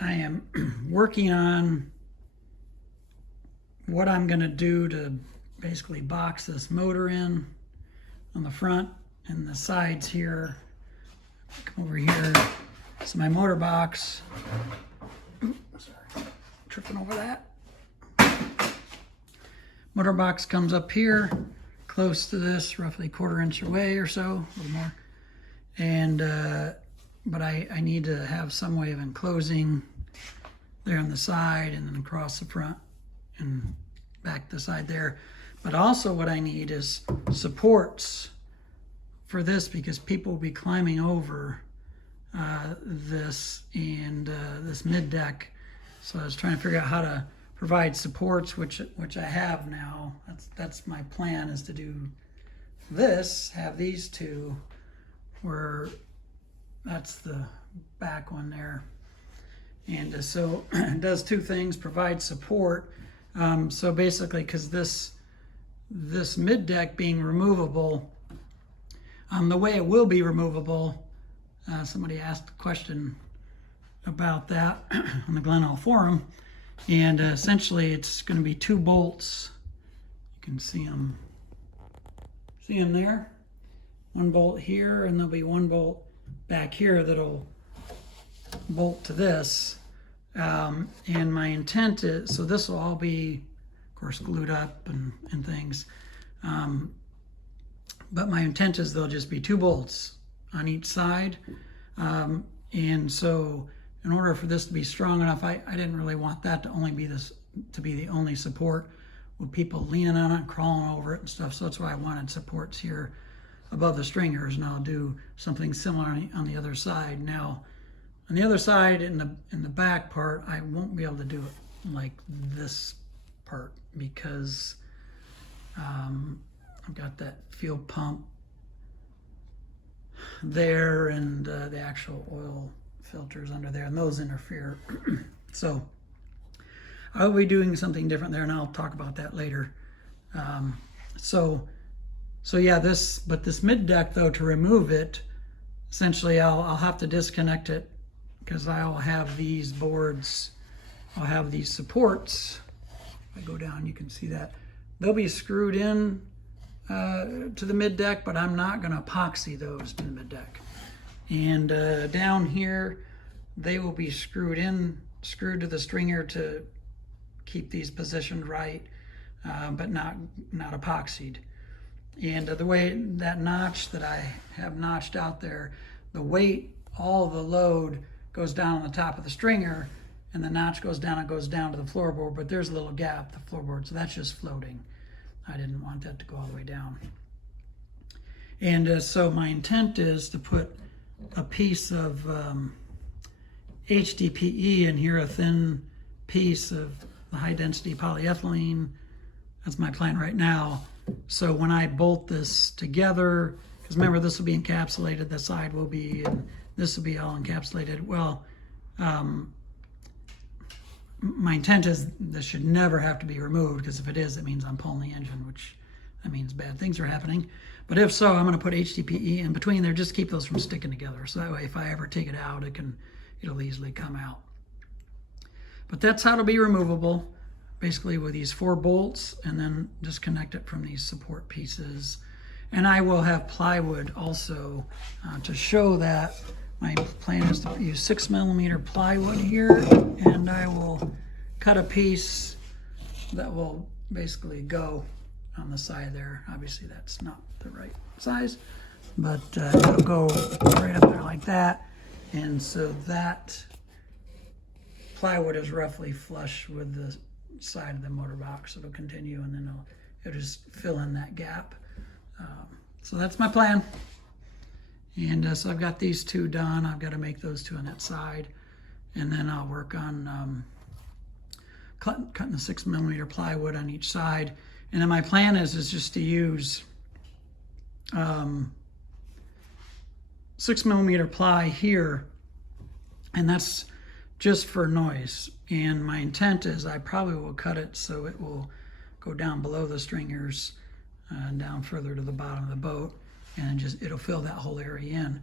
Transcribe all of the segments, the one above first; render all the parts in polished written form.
I am working on what I'm going to do to basically box this motor in on the front and the sides here. Come over here. So my motor box, sorry, tripping over that. Motor box comes up here, close to this, roughly 1/4 inch away or so, a little more. And, but I need to have some way of enclosing there on the side and then across the front and back the side there. But also what I need is supports for this, because people will be climbing over this and this mid deck. So I was trying to figure out how to provide supports, which I have now. That's my plan, is to do this, have these two, where that's the back one there. And so it does two things: provide support. So basically, because this mid deck being removable, the way it will be removable, somebody asked a question about that on the Glenelg forum, and essentially it's going to be 2 bolts. You can see them there. 1 bolt here, and there'll be 1 bolt back here that'll bolt to this. And my intent is, so this will all be, of course, glued up and things. But my intent is there'll just be 2 bolts on each side. And so in order for this to be strong enough, I didn't really want that to only be the only support, with people leaning on it, crawling over it and stuff. So that's why I wanted supports here above the stringers, and I'll do something similar on the other side. Now, on the other side, in the back part, I won't be able to do it like this part, because I've got that fuel pump there, and the actual oil filters under there, and those interfere. So I'll be doing something different there, and I'll talk about that later. So yeah, this mid deck though, to remove it, essentially I'll have to disconnect it, because I'll have these boards, I'll have these supports. If I go down, you can see that they'll be screwed in to the mid deck, but I'm not going to epoxy those to the mid deck. And down here, they will be screwed to the stringer to keep these positioned right, but not epoxied. And the way that notch that I have notched out there, the weight, all the load goes down on the top of the stringer, and the notch goes down, it goes down to the floorboard, but there's a little gap, the floorboard, so that's just floating. I didn't want that to go all the way down. And so my intent is to put a piece of HDPE in here, a thin piece of the high density polyethylene. That's my plan right now. So when I bolt this together, because remember, this will be encapsulated, the side will be, and this will be all encapsulated. Well, my intent is this should never have to be removed, because if it is, it means I'm pulling the engine, which that means bad things are happening. But if so, I'm going to put HDPE in between there, just keep those from sticking together. So that way, if I ever take it out, it'll easily come out. But that's how it'll be removable, basically with these 4 bolts, and then just connect it from these support pieces. And I will have plywood also to show that. My plan is to use 6mm plywood here, and I will cut a piece that will basically go on the side there. Obviously that's not the right size, but it'll go right up there like that. And so that plywood is roughly flush with the side of the motor box. It'll continue, and then it'll just fill in that gap. So that's my plan. And so I've got these 2 done. I've got to make those 2 on that side. And then I'll work on cutting the 6mm plywood on each side. And then my plan is just to use 6mm ply here. And that's just for noise. And my intent is I probably will cut it so it will go down below the stringers, down further to the bottom of the boat, and just it'll fill that whole area in.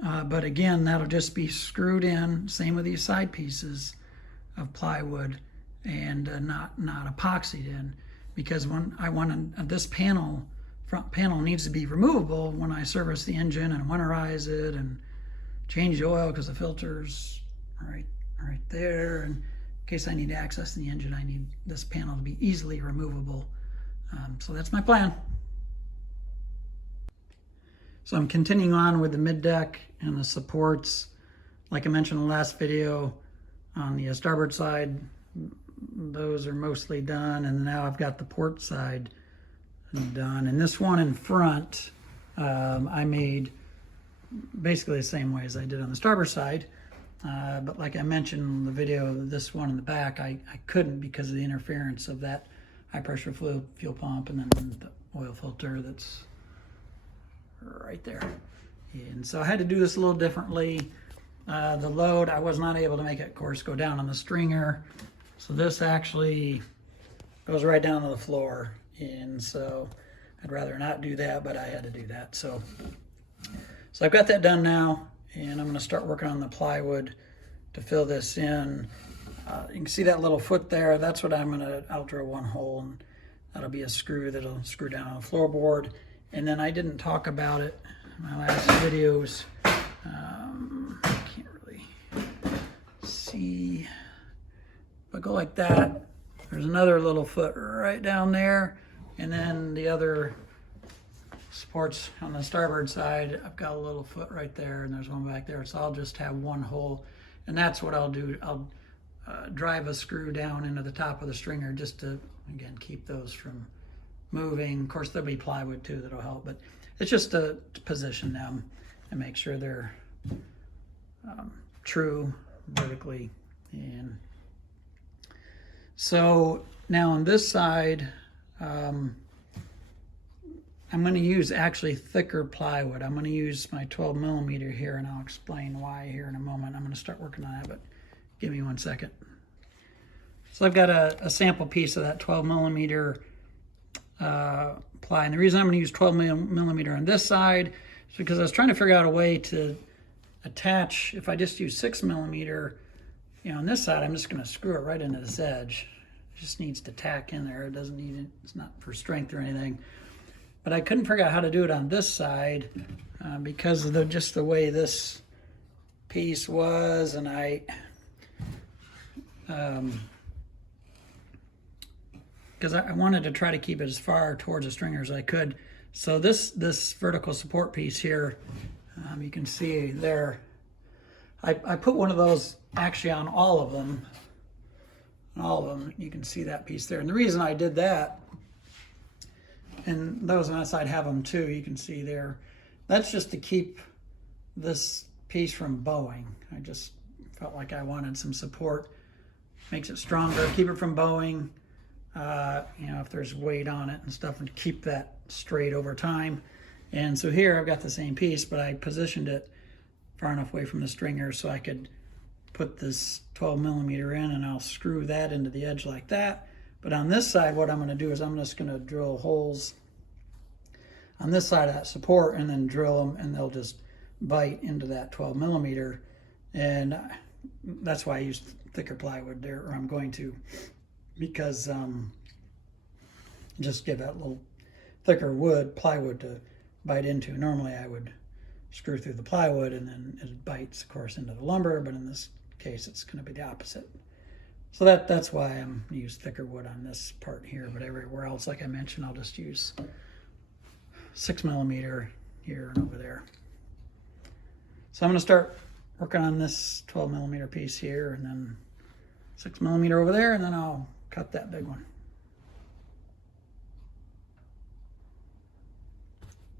But again, that'll just be screwed in, same with these side pieces of plywood, and not epoxied in, because when I want this panel, front panel needs to be removable when I service the engine and winterize it and change the oil, because the filter's right there. And in case I need to access the engine, I need this panel to be easily removable. So that's my plan. So I'm continuing on with the mid deck and the supports. Like I mentioned in the last video, on the starboard side, those are mostly done, and now I've got the port side done. And this one in front, I made basically the same way as I did on the starboard side. But like I mentioned in the video, this one in the back, I couldn't because of the interference of that high pressure fuel pump and then the oil filter that's right there. And so I had to do this a little differently. The load, I was not able to make it, of course, go down on the stringer. So this actually goes right down to the floor. And so I'd rather not do that, but I had to do that. So I've got that done now, and I'm gonna start working on the plywood to fill this in. You can see that little foot there. That's what I'll drill one hole, and that'll be a screw that'll screw down on the floorboard. And then I didn't talk about it in my last videos. I can't really see. If I go like that, there's another little foot right down there. And then the other supports on the starboard side, I've got a little foot right there, and there's one back there. So I'll just have one hole. And that's what I'll do. I'll drive a screw down into the top of the stringer just to, again, keep those from moving. Of course, there'll be plywood too that'll help, but it's just to position them and make sure they're true vertically. And so now on this side, I'm going to use actually thicker plywood. I'm going to use my 12 millimeter here, and I'll explain why here in a moment. I'm going to start working on that, but give me 1 second. So I've got a sample piece of that 12 millimeter ply, and the reason I'm going to use 12 millimeter on this side is because I was trying to figure out a way to attach. If I just use 6 millimeter, on this side, I'm just going to screw it right into this edge. It just needs to tack in there. It doesn't need it. It's not for strength or anything. But I couldn't figure out how to do it on this side because of just the way this piece was, and because I wanted to try to keep it as far towards the stringer as I could. So this vertical support piece here, you can see there, I put one of those actually on all of them. You can see that piece there. And the reason I did that, and those on that side have them too, you can see there, that's just to keep this piece from bowing. I just felt like I wanted some support. Makes it stronger, keep it from bowing. If there's weight on it and stuff, and to keep that straight over time. And so here I've got the same piece, but I positioned it far enough away from the stringer so I could put this 12 millimeter in, and I'll screw that into the edge like that. But on this side, what I'm going to do is I'm just going to drill holes on this side of that support and then drill them, and they'll just bite into that 12 millimeter. And that's why I use thicker plywood there, or I'm going to, because just give that little thicker plywood to bite into. Normally I would screw through the plywood and then it bites, of course, into the lumber, but in this case it's going to be the opposite. So that's why I'm going to use thicker wood on this part here, but everywhere else, like I mentioned, I'll just use 6 millimeter here and over there. So I'm going to start working on this 12 millimeter piece here, and then 6 millimeter over there, and then I'll cut that big one.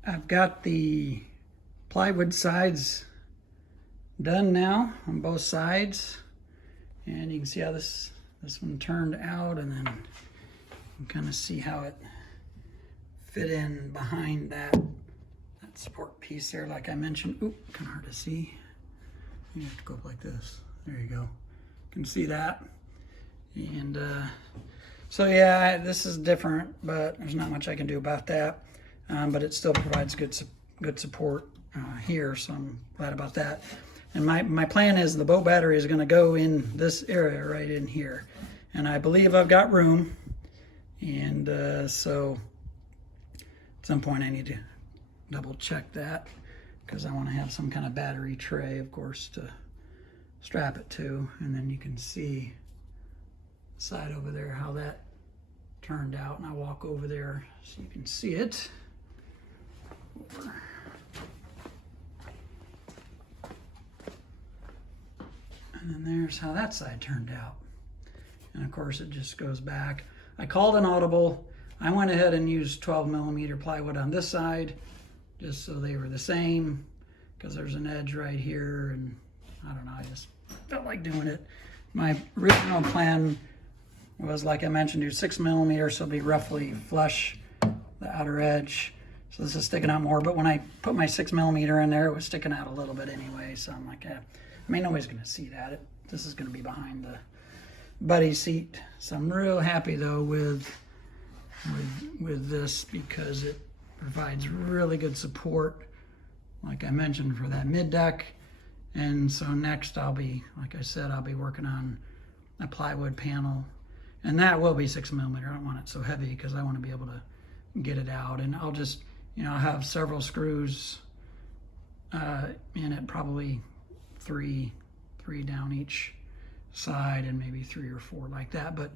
I've got the plywood sides done now on both sides, and you can see how this one turned out, and then you can kind of see how it fit in behind that support piece there, like I mentioned. Oop, kind of hard to see. You have to go up like this. There you go. You can see that. And so yeah, this is different, but there's not much I can do about that. But it still provides good support here, so I'm glad about that. And my plan is the boat battery is going to go in this area right in here. And I believe I've got room. And so at some point I need to double check that, because I want to have some kind of battery tray, of course, to strap it to. And then you can see the side over there how that turned out. And I'll walk over there so you can see it. Over. And then there's how that side turned out. And of course it just goes back. I called an audible. I went ahead and used 12mm plywood on this side, just so they were the same, because there's an edge right here, and I don't know, I just felt like doing it. My original plan was, like I mentioned, do 6mm, so it'll be roughly flush the outer edge. So this is sticking out more, but when I put my 6mm in there, it was sticking out a little bit anyway, so I'm like, I mean, nobody's gonna see that. This is gonna be behind the buddy seat. So I'm real happy though with this, because it provides really good support, like I mentioned, for that mid deck. And so next I'll be, like I said, I'll be working on a plywood panel, and that will be 6mm. I don't want it so heavy because I want to be able to get it out. And I'll just, you know, I'll have several screws in it, probably three down each side, and maybe 3 or 4 like that. But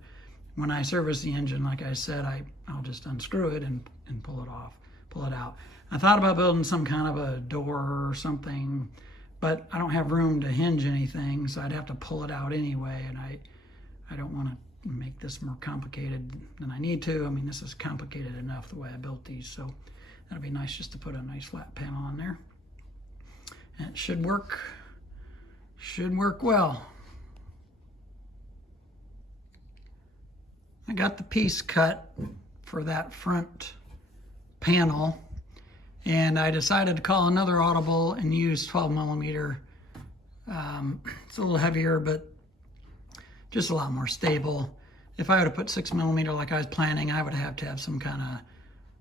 when I service the engine, like I said, I'll just unscrew it and pull it out. I thought about building some kind of a door or something, but I don't have room to hinge anything, so I'd have to pull it out anyway, and I don't want to make this more complicated than I need to. I mean, this is complicated enough the way I built these, so that'd be nice just to put a nice flat panel on there. And it should work well. I got the piece cut for that front panel, and I decided to call another audible and use 12mm. It's a little heavier, but just a lot more stable. If I would have put 6mm like I was planning, I would have to have some kind of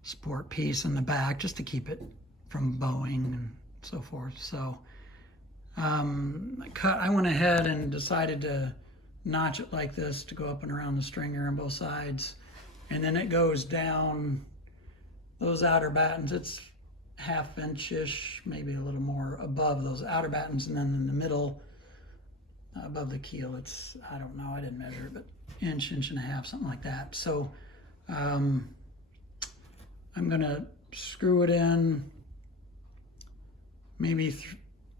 support piece in the back just to keep it from bowing and so forth. So I went ahead and decided to notch it like this to go up and around the stringer on both sides, and then it goes down those outer battens. It's 1/2 inch-ish, maybe a little more, above those outer battens, and then in the middle above the keel, it's, I don't know, I didn't measure it, but inch and a half, something like that. So I'm gonna screw it in, maybe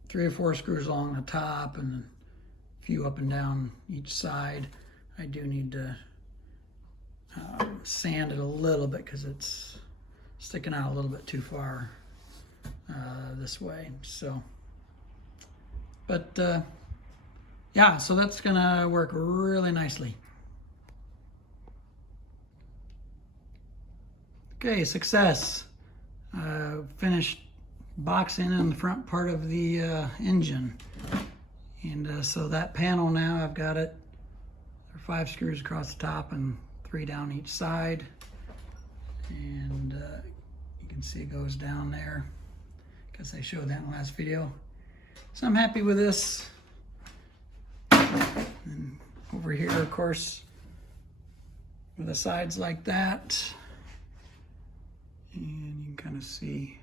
3 or 4 screws along the top and a few up and down each side. I do need to sand it a little bit because it's sticking out a little bit too far this way. So, but yeah, so that's gonna work really nicely. Okay, success. Finished boxing in the front part of the engine. And so that panel now, I've got it, there are 5 screws across the top and 3 down each side. And you can see it goes down there. Guess I showed that in the last video. So I'm happy with this. And over here, of course, with the sides like that. And you can kind of see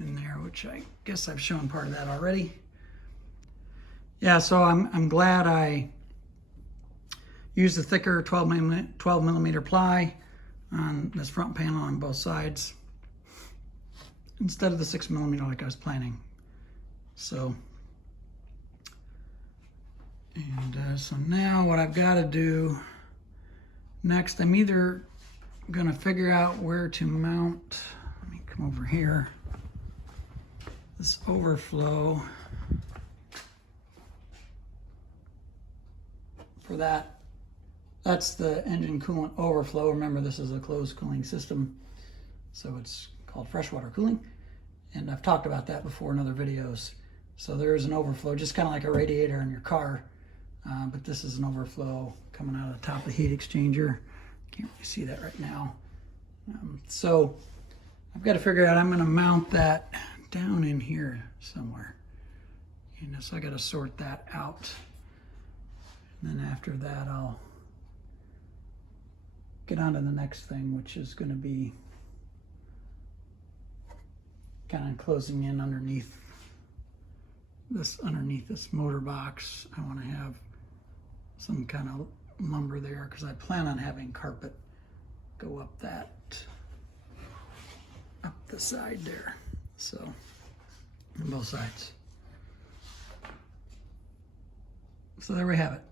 in there, which I guess I've shown part of that already. Yeah, so I'm glad I used the thicker 12mm ply on this front panel on both sides instead of the 6mm like I was planning. So, and so now what I've got to do next, I'm either gonna figure out where to mount, let me come over here, this overflow for that. That's the engine coolant overflow. Remember, this is a closed cooling system, so it's called freshwater cooling, and I've talked about that before in other videos. So there is an overflow, just kind of like a radiator in your car, but this is an overflow coming out of the top of the heat exchanger. Can't really see that right now. So I've got to figure out, I'm going to mount that down in here somewhere. You know, so I got to sort that out. And then after that, I'll get on to the next thing, which is going to be kind of closing in underneath this motor box. I want to have some kind of lumber there because I plan on having carpet go up the side there. So on both sides. So there we have it.